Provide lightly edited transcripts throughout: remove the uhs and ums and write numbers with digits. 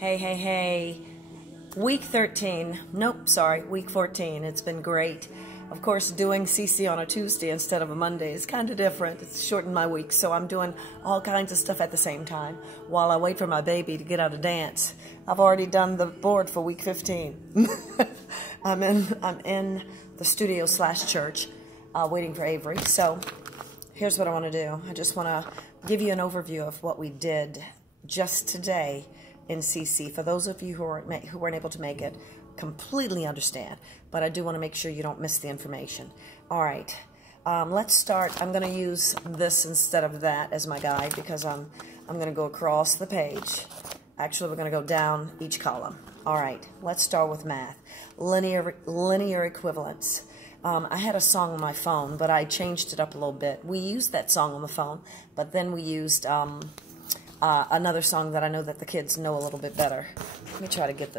Hey, hey, hey. Week 13. Nope, sorry, week 14. It's been great. Of course, doing CC on a Tuesday instead of a Monday is kind of different. It's shortened my week, so I'm doing all kinds of stuff at the same time while I wait for my baby to get out of dance. I've already done the board for week 15. I'm in the studio / church waiting for Avery. So here's what I want to do. I just want to give you an overview of what we did just today in CC. For those of you who weren't able to make it, completely understand, but I do want to make sure you don't miss the information. All right, let's start. I'm going to use this instead of that as my guide because I'm going to go across the page. Actually, we're going to go down each column. All right, let's start with math. Linear equivalence. I had a song on my phone, but I changed it up a little bit. We used that song on the phone, but then we used another song that I know that the kids know a little bit better. Let me try to get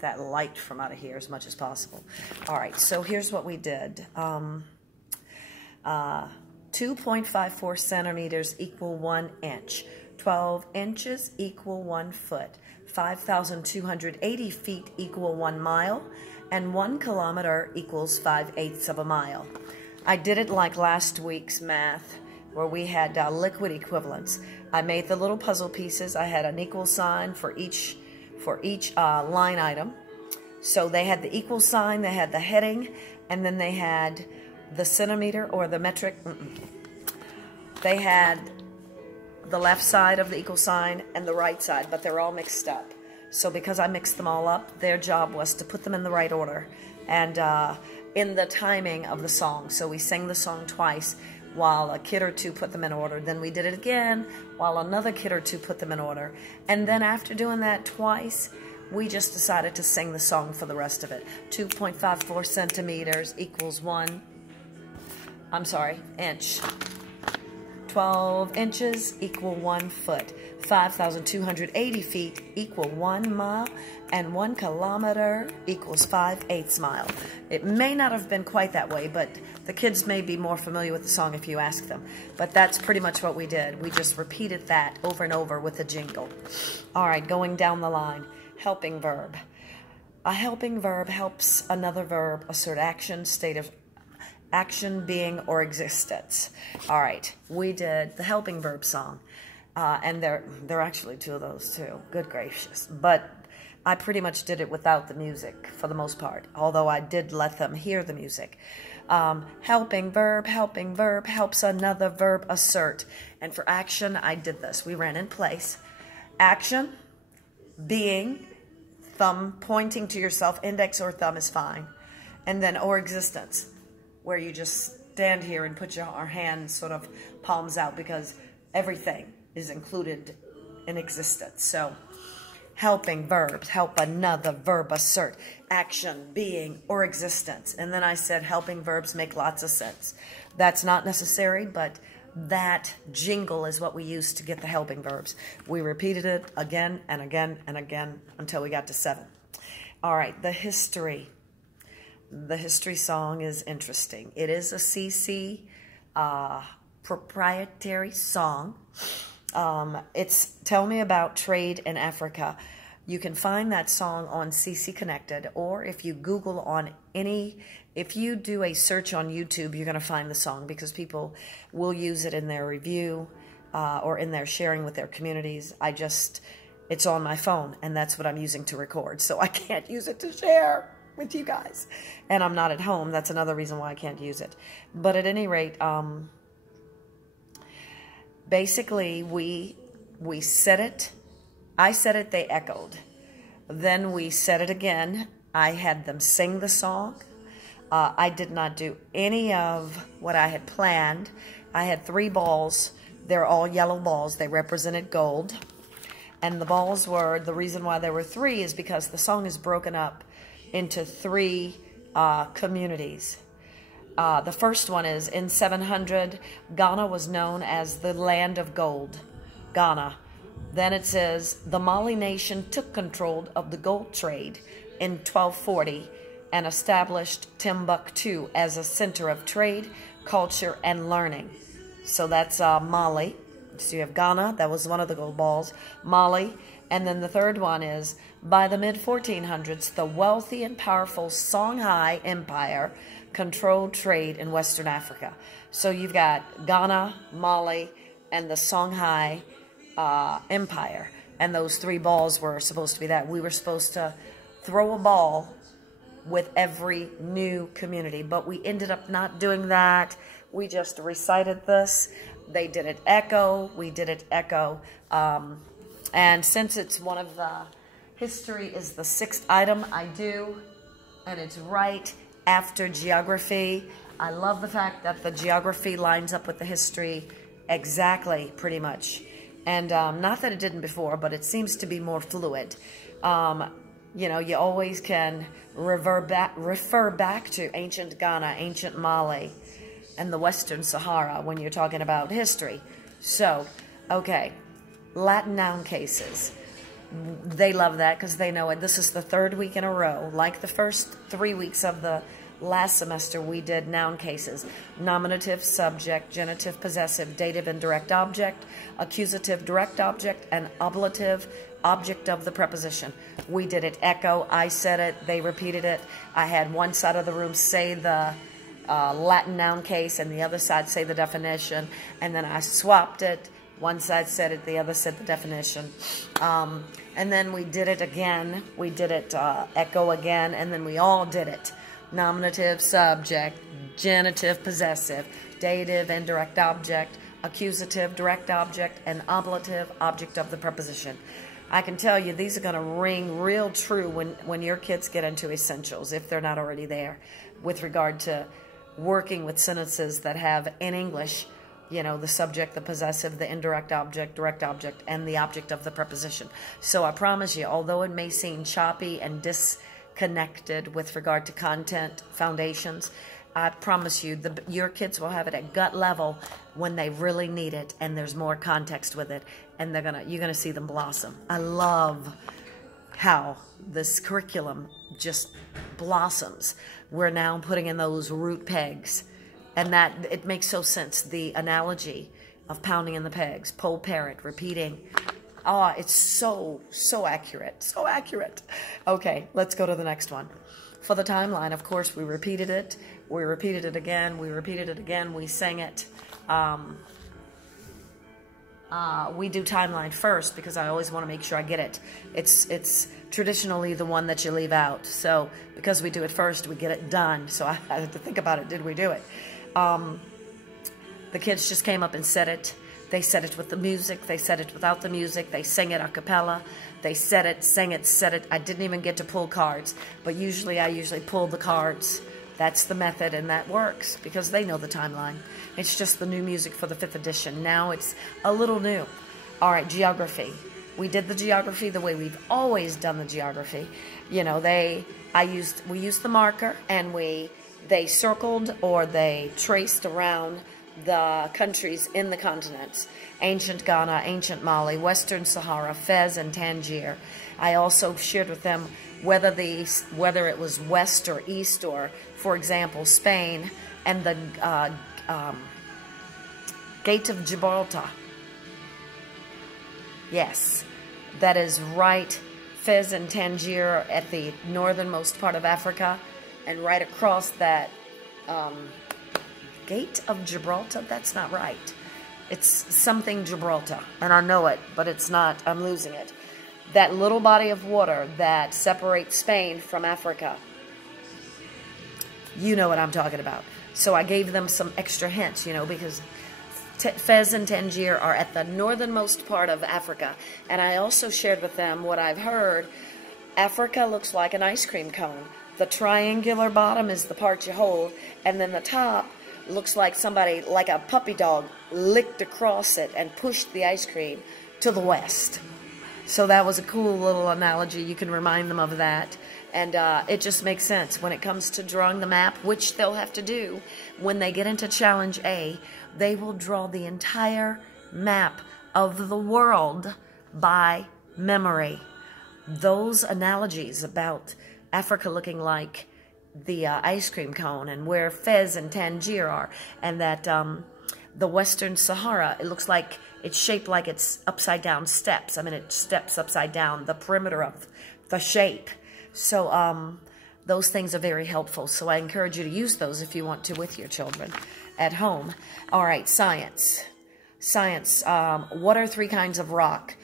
that light from out of here as much as possible. All right, so here's what we did. 2.54 centimeters equal 1 inch. 12 inches equal 1 foot. 5,280 feet equal 1 mile. And 1 kilometer equals 5/8 of a mile. I did it like last week's math, where we had liquid equivalents. I made the little puzzle pieces. I had an equal sign for each line item. So they had the equal sign, they had the heading, and then they had the centimeter or the metric. They had the left side of the equal sign and the right side, but they're all mixed up. So because I mixed them all up, their job was to put them in the right order and in the timing of the song. So we sang the song twice while a kid or two put them in order. Then we did it again while another kid or two put them in order. And then after doing that twice, we just decided to sing the song for the rest of it. 2.54 centimeters equals inch. 12 inches equal 1 foot. 5,280 feet equal 1 mile. And 1 kilometer equals 5/8 mile. It may not have been quite that way, but the kids may be more familiar with the song if you ask them. But that's pretty much what we did. We just repeated that over and over with a jingle. All right, going down the line. Helping verb. A helping verb helps another verb assert action, state of action, being, or existence. All right, we did the helping verb song. And there are actually 2 of those too. Good gracious. But I pretty much did it without the music for the most part, although I did let them hear the music. Helping verb helps another verb assert. And for action, I did this. We ran in place. Action, being, thumb pointing to yourself, index or thumb is fine. And then or existence, where you just stand here and put your hands sort of palms out because everything is included in existence. So helping verbs help another verb assert action, being, or existence. And then I said helping verbs make lots of sense. That's not necessary, but that jingle is what we used to get the helping verbs. We repeated it again and again and again until we got to 7. All right, the history. The history song is interesting. It is a CC proprietary song. It's Tell Me About Trade in Africa. You can find that song on CC Connected, or if you Google if you do a search on YouTube, you're going to find the song because people will use it in their review or in their sharing with their communities. It's on my phone, and that's what I'm using to record, so I can't use it to share with you guys. And I'm not at home. That's another reason why I can't use it. But at any rate, basically, we said it. I said it, they echoed. Then we said it again. I had them sing the song. I did not do any of what I had planned. I had 3 balls. They're all yellow balls. They represented gold. And the balls were, the reason why there were 3 is because the song is broken up into 3 communities. The first one is, in 700, Ghana was known as the land of gold. Ghana. Then it says, the Mali nation took control of the gold trade in 1240 and established Timbuktu as a center of trade, culture, and learning. So that's Mali. So you have Ghana, that was one of the gold balls, Mali, and then the third one is, by the mid-1400s, the wealthy and powerful Songhai Empire controlled trade in Western Africa. So you've got Ghana, Mali, and the Songhai Empire. And those three balls were supposed to be that. We were supposed to throw a ball with every new community, but we ended up not doing that. We just recited this. They did it echo. We did it echo. And since it's one of the, history is the sixth item I do, and it's right after geography. I love the fact that the geography lines up with the history exactly, pretty much. And not that it didn't before, but it seems to be more fluid. You know, you always can refer back to ancient Ghana, ancient Mali, and the Western Sahara when you're talking about history. So, okay, Latin noun cases. They love that because they know it. This is the third week in a row. Like the first 3 weeks of the last semester, we did noun cases. Nominative, subject, genitive, possessive, dative, indirect object, accusative, direct object, and ablative, object of the preposition. We did it echo. I said it. They repeated it. I had one side of the room say the Latin noun case and the other side say the definition. And then I swapped it. One side said it, the other said the definition. And then we did it again. We did it echo again, and then we all did it. Nominative, subject, genitive, possessive, dative, indirect object, accusative, direct object, and ablative, object of the preposition. I can tell you these are going to ring real true when your kids get into essentials, if they're not already there, with regard to working with sentences that have, in English, you know, the subject, the possessive, the indirect object, direct object, and the object of the preposition. So I promise you, although it may seem choppy and disconnected with regard to content foundations, I promise you, your kids will have it at gut level when they really need it, and there's more context with it, and you're gonna see them blossom. I love how this curriculum just blossoms. We're now putting in those root pegs, and that it makes so sense. The analogy of pounding in the pegs, pole parrot, repeating. Oh, it's so accurate, so accurate. Okay, let's go to the next one. For the timeline, of course, we repeated it. We repeated it again. We repeated it again. We sang it. We do timeline first because I always want to make sure I get it. It's traditionally the one that you leave out. So because we do it first, we get it done. So I had to think about it. Did we do it? The kids just came up and said it. They said it with the music. They said it without the music. They sang it a cappella. They said it, sang it, said it. I didn't even get to pull cards, but I usually pull the cards. That's the method, and that works because they know the timeline. It's just the new music for the 5th edition. Now it's a little new. All right, geography. We did the geography the way we've always done the geography. You know, we used the marker, and they circled or they traced around the countries in the continents. Ancient Ghana, ancient Mali, Western Sahara, Fez, and Tangier. I also shared with them whether it was west or east, or, for example, Spain and the Gate of Gibraltar. Yes, that is right. Fez and Tangier at the northernmost part of Africa, and right across that Gate of Gibraltar. That's not right. It's something Gibraltar, and I know it, but it's not. I'm losing it. That little body of water that separates Spain from Africa. You know what I'm talking about. So I gave them some extra hints, you know, because Fez and Tangier are at the northernmost part of Africa. And I also shared with them what I've heard. Africa looks like an ice cream cone. The triangular bottom is the part you hold, and then the top looks like somebody, like a puppy dog, licked across it and pushed the ice cream to the west. So that was a cool little analogy. You can remind them of that. And it just makes sense when it comes to drawing the map, which they'll have to do when they get into Challenge A. They will draw the entire map of the world by memory. Those analogies about Africa looking like the ice cream cone, and where Fez and Tangier are, and that the Western Sahara. It looks like it's shaped like it's upside down steps. I mean, it steps upside down, the perimeter of the shape. So those things are very helpful. So I encourage you to use those if you want to with your children at home. All right, science. Science. What are 3 kinds of rock?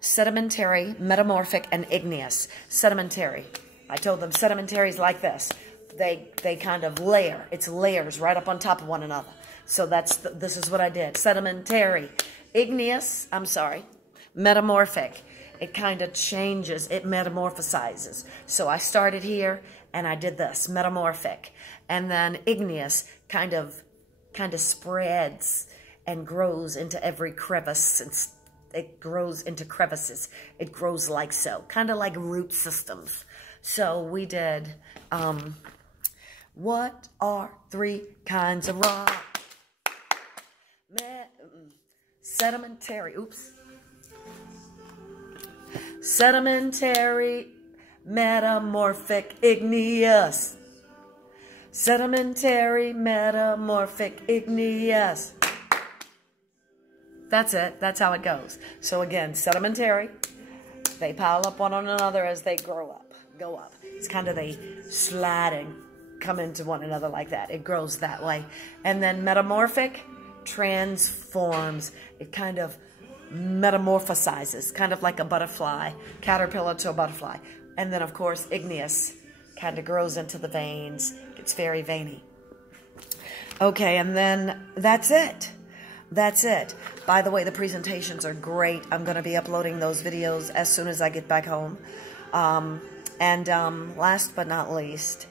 Sedimentary, metamorphic, and igneous. Sedimentary. I told them sedimentary is like this. They kind of layer. It's layers right up on top of one another. So this is what I did. Sedimentary. Igneous, metamorphic. It kind of changes. It metamorphosizes. So I started here and I did this, metamorphic. And then igneous kind of spreads and grows into every crevice. And it grows into crevices. It grows like so, kind of like root systems. So we did, what are 3 kinds of rock? Sedimentary, Sedimentary, metamorphic, igneous. Sedimentary, metamorphic, igneous. That's it. That's how it goes. So again, sedimentary, they pile up one on another as they go up. It's kind of they slide and come into one another like that. It grows that way. And then metamorphic, transforms. It kind of metamorphosizes, kind of like a butterfly, caterpillar to a butterfly. And then, of course, igneous kind of grows into the veins. It's very veiny. Okay, and then that's it. That's it. By the way, the presentations are great. I'm going to be uploading those videos as soon as I get back home. Last but not least,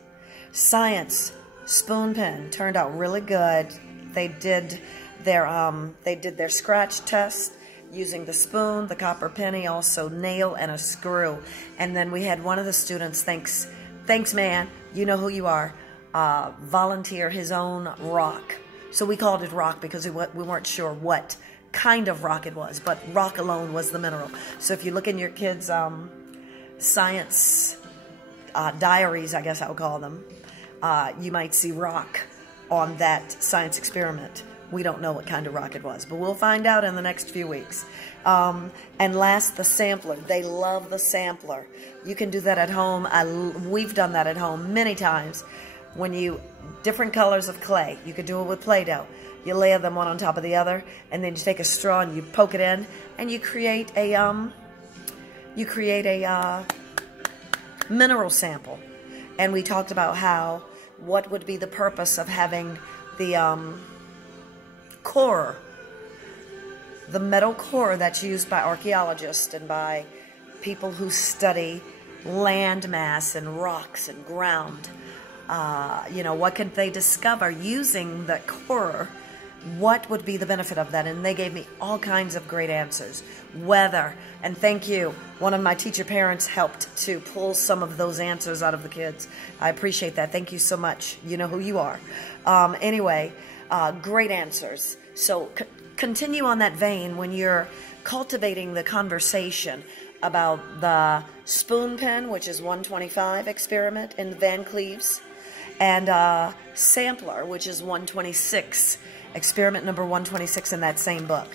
science spoon pen turned out really good. They did their scratch test using the spoon, the copper penny, also nail and a screw. And then we had one of the students, thanks man, you know who you are, volunteer his own rock. So we called it rock because we weren't sure what kind of rock it was, but rock alone was the mineral. So if you look in your kids' science diaries, I guess I would call them, you might see rock on that science experiment. We don't know what kind of rock it was, but we'll find out in the next few weeks. And last, the sampler. They love the sampler. You can do that at home. We've done that at home many times. Different colors of clay. You could do it with Play-Doh. You layer them one on top of the other, and then you take a straw and you poke it in, and you create a mineral sample. And we talked about what would be the purpose of having the core, the metal core that's used by archaeologists and by people who study land mass and rocks and ground. What could they discover using the core? What would be the benefit of that? And they gave me all kinds of great answers. Weather, and thank you. One of my teacher parents helped to pull some of those answers out of the kids. I appreciate that. Thank you so much. You know who you are. Anyway, great answers. So continue on that vein when you're cultivating the conversation about the spoon pen, which is 125 experiment in Van Cleves, and sampler, which is 126, experiment number 126 in that same book.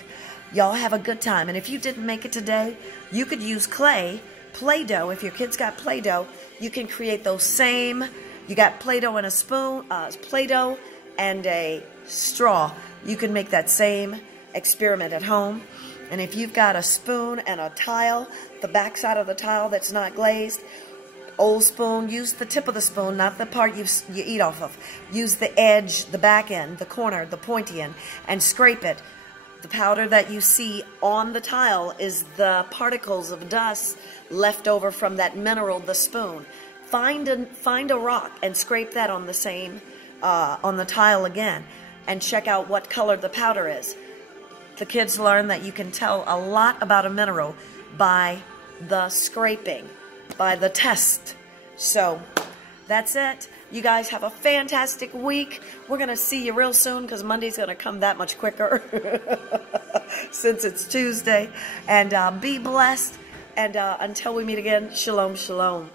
Y'all have a good time. And if you didn't make it today, you could use clay, Play-Doh. If your kids got Play-Doh, you can create those same, you got Play-Doh and a spoon, Play-Doh and a straw. You can make that same experiment at home. And if you've got a spoon and a tile, the back side of the tile that's not glazed, old spoon, use the tip of the spoon, not the part you eat off of. Use the edge, the back end, the corner, the pointy end, and scrape it. The powder that you see on the tile is the particles of dust left over from that mineral, the spoon. Find a rock and scrape that on the same, on the tile again, and check out what color the powder is. The kids learn that you can tell a lot about a mineral by the scraping, by the test. So that's it. You guys have a fantastic week. We're going to see you real soon because Monday's going to come that much quicker since it's Tuesday. And be blessed. And until we meet again, shalom, shalom.